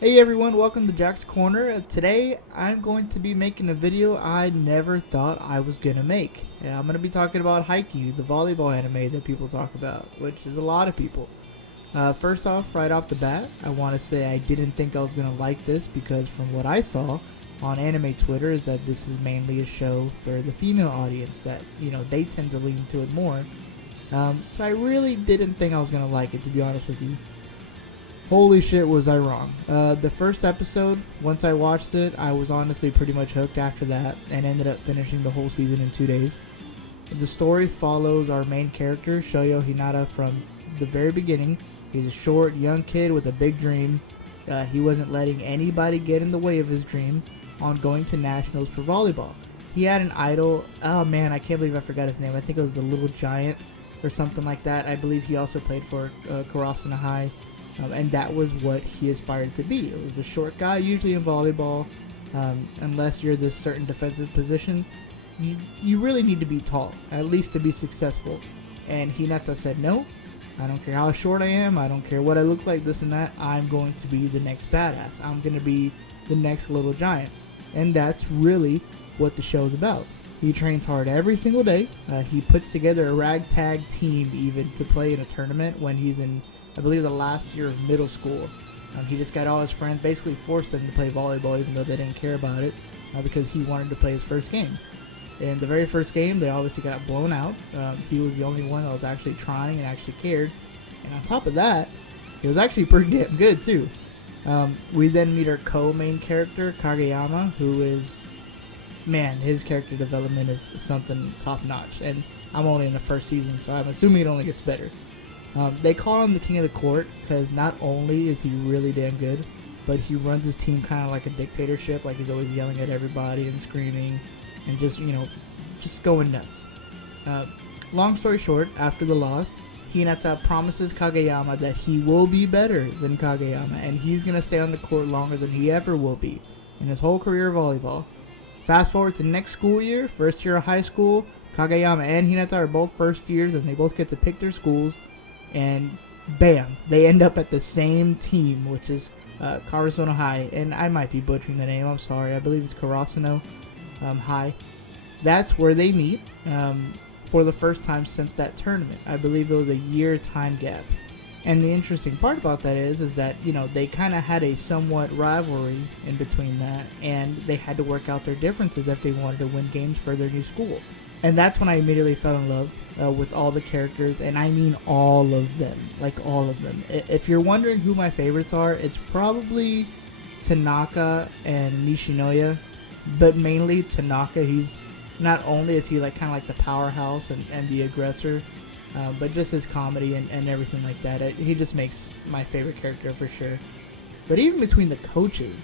Hey everyone, welcome to Jack's Corner. Today I'm going to be making a video I never thought I was going to make. I'm going to be talking about Haikyu, the volleyball anime that people talk about, which is a lot of people. First off, right off the bat, I want to say I didn't think I was going to like this because from what I saw on anime Twitter is that this is mainly a show for the female audience that, they tend to lean to it more. So I really didn't think I was going to like it, to be honest with you. Holy shit, was I wrong. The first episode, once I watched it, I was honestly pretty much hooked after that and ended up finishing the whole season in 2 days. The story follows our main character, Shoyo Hinata, from the very beginning. He's a short, young kid with a big dream. He wasn't letting anybody get in the way of his dream on going to nationals for volleyball. He had an idol. Oh man, I can't believe I forgot his name. I think it was the Little Giant or something like that. I believe he also played for Karasuno High. And that was what he aspired to be. It was the short guy, usually in volleyball. Unless you're this certain defensive position, you really need to be tall, at least to be successful. And Hinata said, no, I don't care how short I am, I don't care what I look like, this and that, I'm going to be the next badass. I'm going to be the next Little Giant. And that's really what the show's about. He trains hard every single day. He puts together a ragtag team even to play in a tournament when he's in, I believe, the last year of middle school. He just got all his friends, basically forced them to play volleyball even though they didn't care about it because he wanted to play his first game. In the very first game, they obviously got blown out. He was the only one that was actually trying and actually cared. And on top of that, he was actually pretty damn good too. We then meet our co-main character, Kageyama, who is, man, his character development is something top-notch. And I'm only in the first season, so I'm assuming it only gets better. They call him the king of the court because not only is he really damn good, but he runs his team kind of like a dictatorship. Like he's always yelling at everybody and screaming and just, just going nuts. Long story short, after the loss, Hinata promises Kageyama that he will be better than Kageyama and he's going to stay on the court longer than he ever will be in his whole career of volleyball. Fast forward to next school year, first year of high school, Kageyama and Hinata are both first years and they both get to pick their schools. And bam, they end up at the same team, which is Karasuno High. And I might be butchering the name, I'm sorry. I believe it's Karasuno High. That's where they meet for the first time since that tournament. I believe it was a year time gap. And the interesting part about that is that, they kind of had a somewhat rivalry in between that. And they had to work out their differences if they wanted to win games for their new school. And that's when I immediately fell in love with all the characters, and I mean all of them, like all of them. If you're wondering who my favorites are, it's probably Tanaka and Nishinoya, but mainly Tanaka. He's not only is he like kind of like the powerhouse and the aggressor, but just his comedy and everything like that. He just makes my favorite character for sure. But even between the coaches,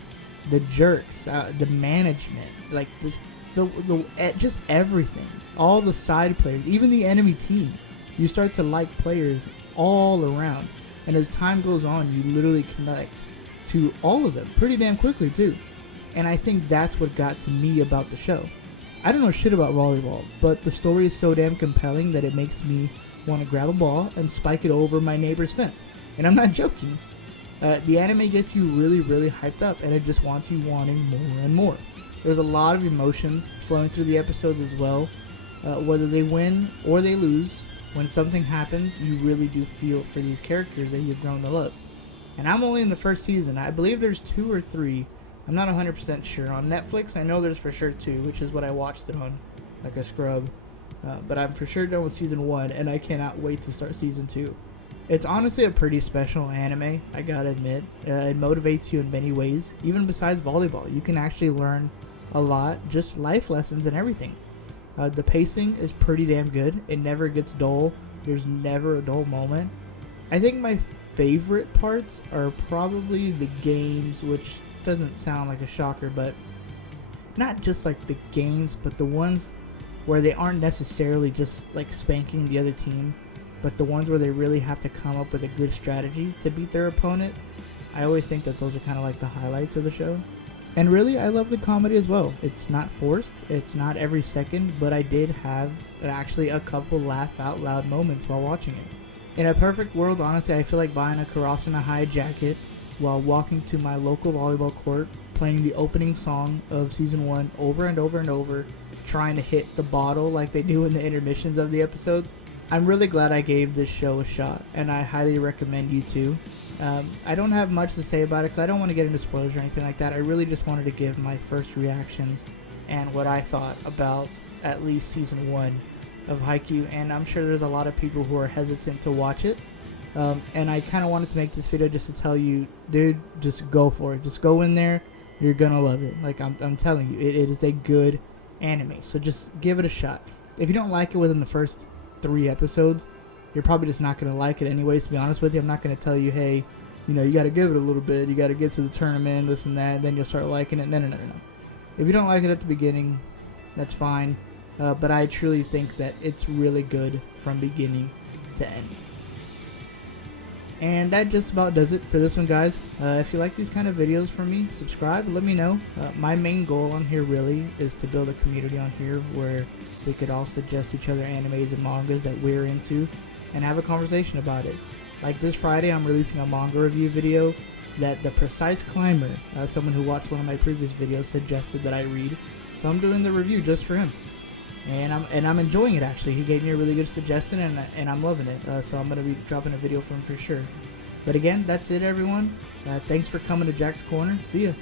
the jerks, the management, like just everything, all the side players, even the enemy team, you start to like players all around. And as time goes on, you literally connect to all of them pretty damn quickly too. And I think that's what got to me about the show. I don't know shit about volleyball, but the story is so damn compelling that it makes me want to grab a ball and spike it over my neighbor's fence. And I'm not joking. The anime gets you really, really hyped up, and it just wants you wanting more and more. There's a lot of emotions flowing through the episodes as well. Whether they win or they lose, when something happens, you really do feel for these characters that you've grown to love. And I'm only in the first season. I believe there's 2 or 3. I'm not 100% sure. On Netflix, I know there's for sure 2, which is what I watched it on, like a scrub. But I'm for sure done with season 1, and I cannot wait to start season 2. It's honestly a pretty special anime, I gotta admit. It motivates you in many ways, even besides volleyball. You can actually learn a lot, just life lessons and everything. The pacing is pretty damn good. It never gets dull. There's never a dull moment. I think my favorite parts are probably the games, which doesn't sound like a shocker, but not just like the games, but the ones where they aren't necessarily just like spanking the other team, but the ones where they really have to come up with a good strategy to beat their opponent. I always think that those are kind of like the highlights of the show. And really, I love the comedy as well. It's not forced, it's not every second, but I did have actually a couple laugh out loud moments while watching it. In a perfect world, honestly, I feel like buying a Karasuno High jacket while walking to my local volleyball court, playing the opening song of season 1 over and over and over, trying to hit the bottle like they do in the intermissions of the episodes. I'm really glad I gave this show a shot, and I highly recommend you too. I don't have much to say about it because I don't want to get into spoilers or anything like that. I really just wanted to give my first reactions and what I thought about at least season 1 of Haikyu, and I'm sure there's a lot of people who are hesitant to watch it. And I kind of wanted to make this video just to tell you, dude, just go for it. Just go in there. You're gonna love it. Like I'm telling you, it is a good anime. So just give it a shot. If you don't like it within the first 3 episodes, you're probably just not gonna like it anyways. To be honest with you, I'm not gonna tell you, hey, you know, you gotta give it a little bit. You gotta get to the tournament, this and that. Then you'll start liking it. No. If you don't like it at the beginning, that's fine. But I truly think that it's really good from beginning to end. And that just about does it for this one, guys. If you like these kind of videos from me, subscribe, let me know. My main goal on here really is to build a community on here where we could all suggest each other animes and mangas that we're into and have a conversation about it. Like this Friday, I'm releasing a manga review video that the Precise Climber, someone who watched one of my previous videos, suggested that I read. So I'm doing the review just for him. And I'm enjoying it, actually. He gave me a really good suggestion, and I'm loving it. So I'm going to be dropping a video for him for sure. But again, that's it, everyone. Thanks for coming to Jack's Corner. See ya.